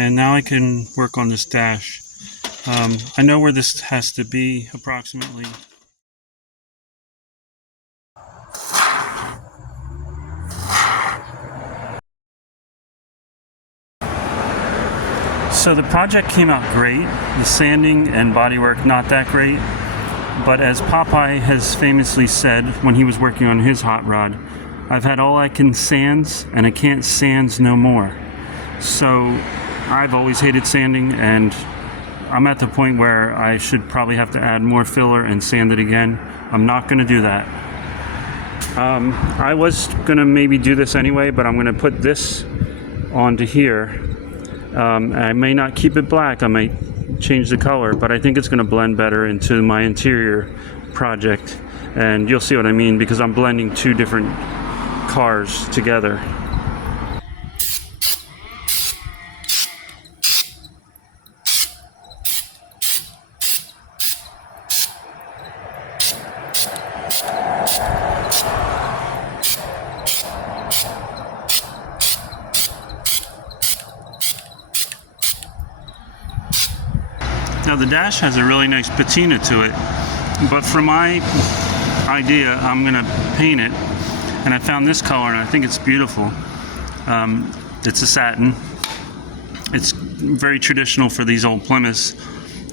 And now I can work on this dash. I know where this has to be approximately. So the project came out great. The sanding and bodywork not that great. But as Popeye has famously said when he was working on his hot rod, I've had all I can sands and I can't sands no more. So I've always hated sanding, and I'm at the point where I should probably have to add more filler and sand it again. I'm not going to do that. I was going to maybe do this anyway, but I'm going to put this onto here. I may not keep it black. I might change the color, but I think it's going to blend better into my interior project. And you'll see what I mean, because I'm blending two different cars together. Now the dash has a really nice patina to it, but for my idea, I'm gonna paint it, and I found this color and I think it's beautiful. It's a satin. It's very traditional for these old Plymouths,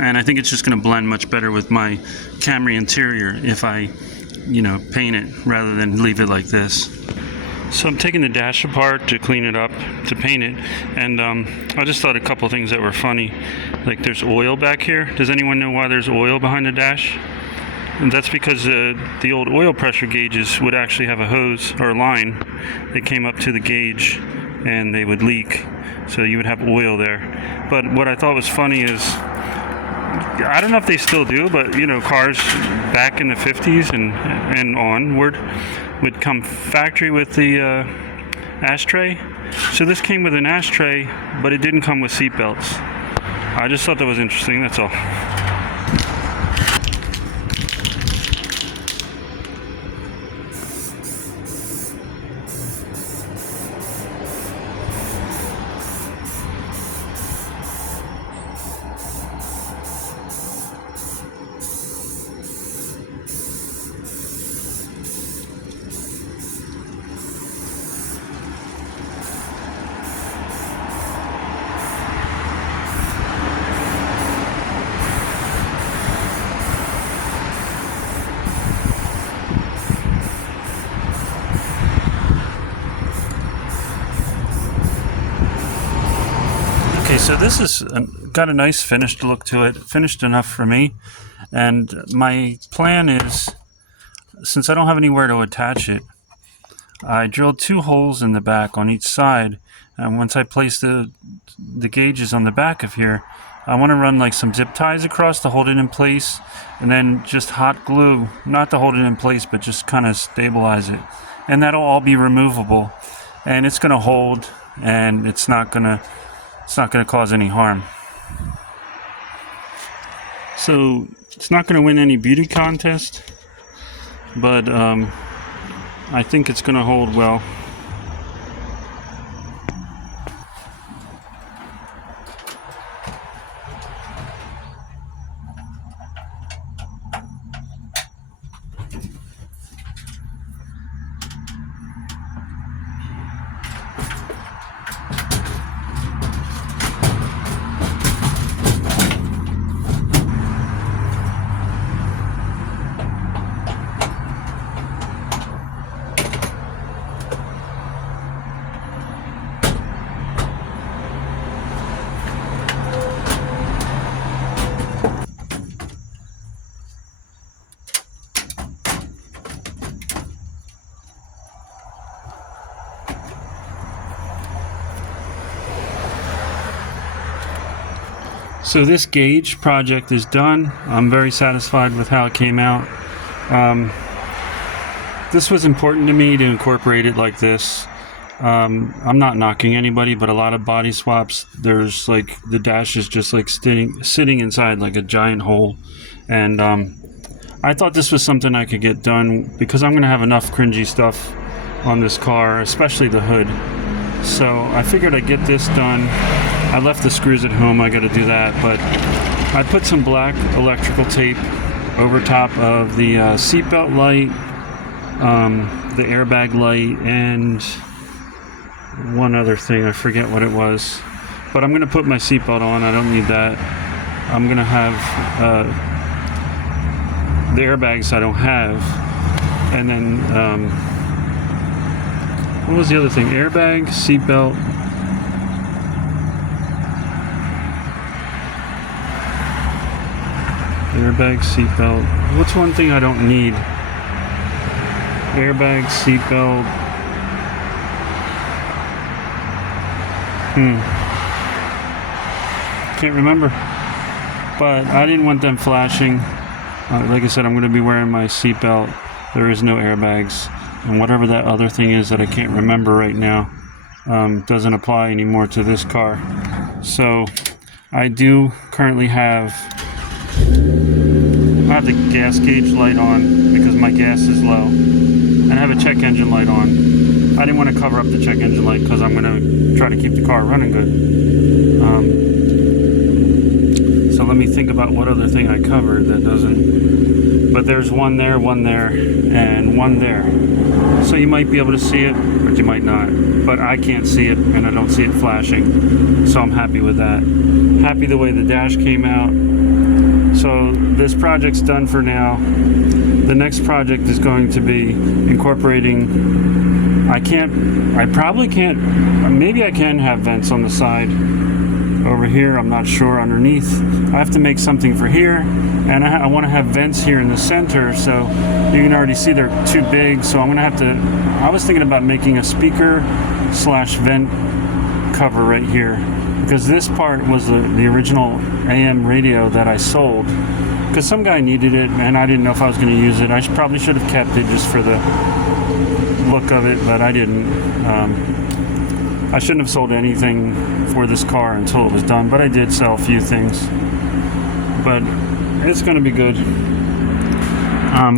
and I think it's just gonna blend much better with my Camry interior if I, paint it rather than leave it like this. So I'm taking the dash apart to clean it up, to paint it, and I just thought a couple things that were funny. Like, there's oil back here. Does anyone know why there's oil behind the dash? And that's because the old oil pressure gauges would actually have a hose or a line that came up to the gauge and they would leak. So you would have oil there. But what I thought was funny is, I don't know if they still do, but cars back in the 50s and onward would come factory with the ashtray. So this came with an ashtray, but it didn't come with seat belts. I just thought that was interesting, that's all. Okay, so this has got a nice finished look to it, finished enough for me, and my plan is, since I don't have anywhere to attach it, I drilled 2 holes in the back on each side, and once I place the gauges on the back of here, I want to run like some zip ties across to hold it in place, and then just hot glue, not to hold it in place, but just kind of stabilize it, and that'll all be removable, and it's going to hold, and it's not going to cause any harm. So it's not going to win any beauty contest, but I think it's going to hold well. So this gauge project is done. I'm very satisfied with how it came out. This was important to me to incorporate it like this. I'm not knocking anybody, but a lot of body swaps, there's like the dash is just like sitting inside like a giant hole. And I thought this was something I could get done because I'm going to have enough cringy stuff on this car, especially the hood. So I figured I'd get this done I left the screws at home, I got to do that, but I put some black electrical tape over top of the seatbelt light, the airbag light, and one other thing, I forget what it was. But I'm going to put my seatbelt on, I don't need that. I'm going to have the airbags I don't have. And then, what was the other thing? Airbag, seatbelt. Airbag, seatbelt. What's one thing I don't need? Airbag, seatbelt. Can't remember. But I didn't want them flashing. Like I said, I'm going to be wearing my seatbelt. There is no airbags. And whatever that other thing is that I can't remember right now doesn't apply anymore to this car. So I do currently have the gas gauge light on because my gas is low. And I have a check engine light on. I didn't want to cover up the check engine light because I'm going to try to keep the car running good. So let me think about what other thing I covered that doesn't. But there's one there, and one there. So you might be able to see it, but you might not. But I can't see it, and I don't see it flashing. So I'm happy with that. Happy the way the dash came out. So this project's done for now. The next project is going to be incorporating, I probably can't, maybe I can have vents on the side over here, I'm not sure, underneath. I have to make something for here, and I want to have vents here in the center, so you can already see they're too big, so I'm going to have to, I was thinking about making a speaker slash vent cover right here, because this part was the original AM radio that I sold, because some guy needed it, and I didn't know if I was going to use it. I probably should have kept it just for the look of it, but I didn't. I shouldn't have sold anything for this car until it was done, but I did sell a few things. But it's going to be good.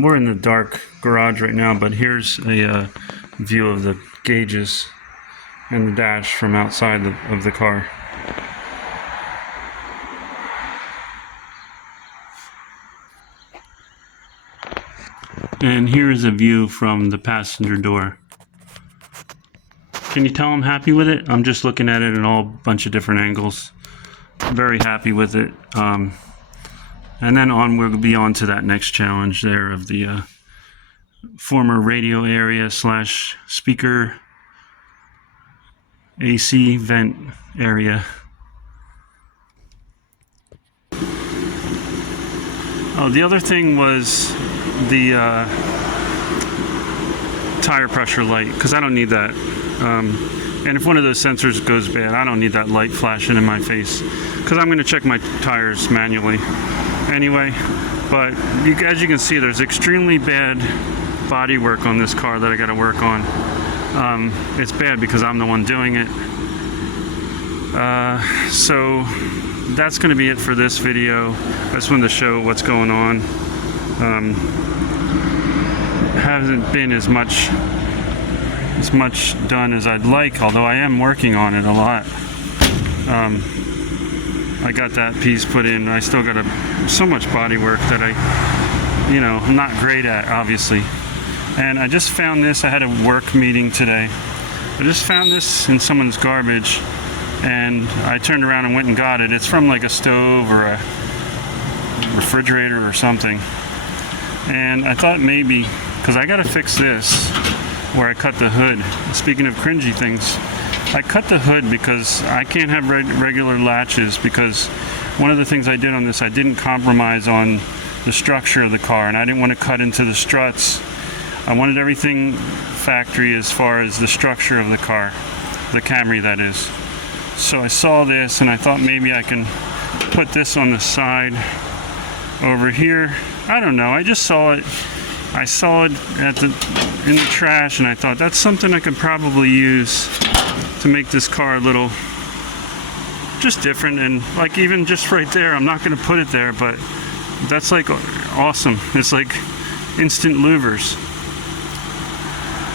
We're in the dark garage right now, but here's a view of the gauges and the dash from outside of the car. And here is a view from the passenger door. Can you tell I'm happy with it? I'm just looking at it in all bunch of different angles. Very happy with it. And then we'll be on to that next challenge there of the former radio area slash speaker AC vent area. Oh, the other thing was the tire pressure light, because I don't need that. And if one of those sensors goes bad, I don't need that light flashing in my face, because I'm going to check my tires manually anyway. But as you can see, there's extremely bad body work on this car that I got to work on. It's bad because I'm the one doing it. So that's going to be it for this video. I just wanted to show what's going on. Hasn't been as much done as I'd like, although I am working on it a lot. I got that piece put in. I still got so much body work that I'm not great at, obviously. And I just found this. I had a work meeting today. I just found this in someone's garbage, and I turned around and went and got it. It's from like a stove or a refrigerator or something. And I thought maybe, because I got to fix this, where I cut the hood. Speaking of cringy things, I cut the hood because I can't have regular latches, because one of the things I did on this, I didn't compromise on the structure of the car, and I didn't want to cut into the struts. I wanted everything factory as far as the structure of the car, the Camry that is. So I saw this and I thought maybe I can put this on the side over here. I don't know, I just saw it. I saw it in the trash, and I thought that's something I could probably use to make this car a little just different. And like even just right there, I'm not going to put it there, but that's like awesome. It's like instant louvers.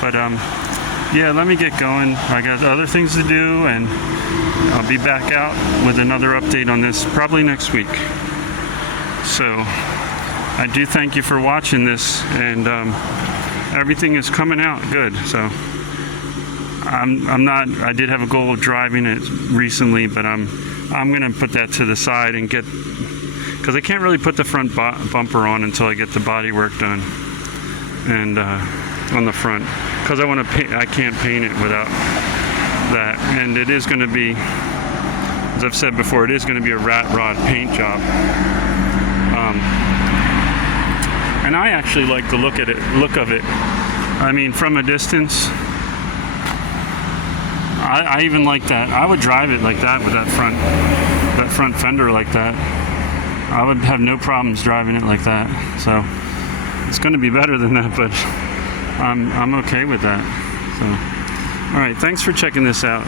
But yeah, let me get going. I got other things to do, and I'll be back out with another update on this probably next week. So I do thank you for watching this, and everything is coming out good. So I did have a goal of driving it recently, but I'm gonna put that to the side and get, because I can't really put the front bumper on until I get the body work done, and on the front, because I want to paint. I can't paint it without that, and it is going to be, as I've said before, it is going to be a rat rod paint job. And I actually like the look of it. I mean, from a distance, I even like that. I would drive it like that with that front fender like that. I would have no problems driving it like that. So it's going to be better than that, but I'm okay with that. So, all right, thanks for checking this out.